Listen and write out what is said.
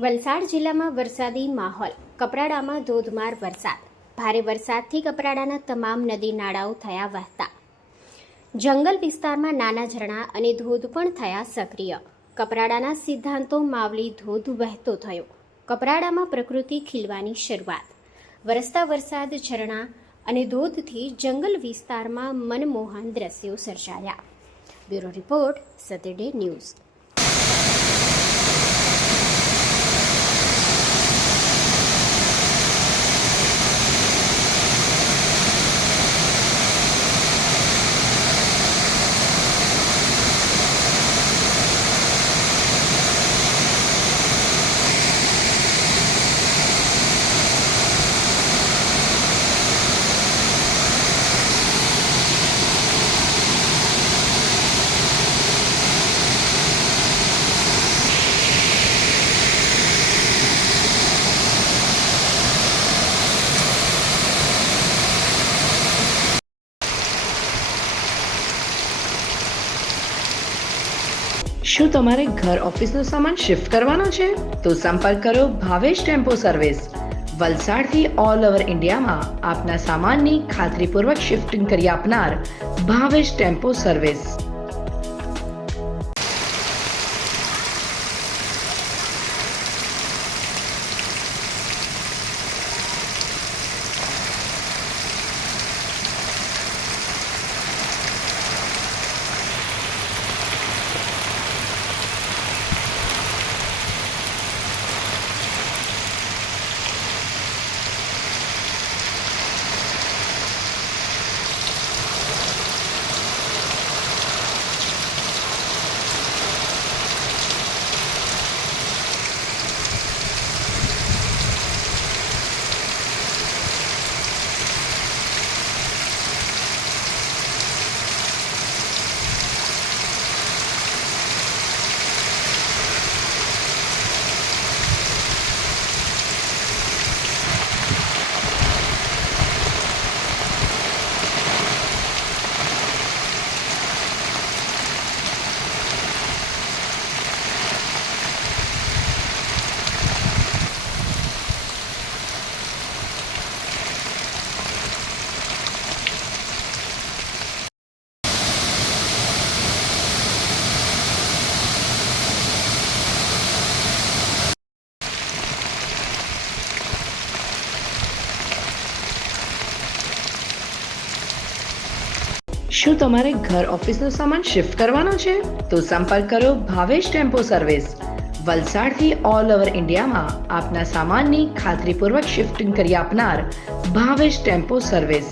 વલસાડ જિલ્લામાં વરસાદી માહોલ. કપરાડામાં ધોધમાર વરસાદ. ભારે વરસાદથી કપરાડાના તમામ નદી નાળાઓ થયા વહેતા. જંગલ વિસ્તારમાં નાના ઝરણા અને ધોધ પણ થયા સક્રિય. કપરાડાના સિદ્ધાંતો માવલી ધોધ વહેતો થયો. કપરાડામાં પ્રકૃતિ ખીલવાની શરૂઆત. વરસતા વરસાદ, ઝરણા અને ધોધથી જંગલ વિસ્તારમાં મનમોહન દ્રશ્યો સર્જાયા. Bureau report, Saturday news. શું તમારે ઘર ઓફિસનો સામાન શિફ્ટ કરવાનો છે? તો સંપર્ક કરો ભાવેશ ટેમ્પો સર્વિસ. વલસાડથી ઓલ ઓવર ઇન્ડિયામાં આપના સામાનની ખાતરીપૂર્વક શિફ્ટિંગ કરી આપનાર ભાવેશ ટેમ્પો સર્વિસ. શું તમારે ઘર ઓફિસનો સામાન શિફ્ટ કરવાનો છે? તો સંપર્ક કરો ભાવેશ ટેમ્પો સર્વિસ. વલસાડથી ઓલ ઓવર ઇન્ડિયામાં આપના સામાનની ખાતરીપૂર્વક શિફ્ટિંગ કરી આપનાર ભાવેશ ટેમ્પો સર્વિસ.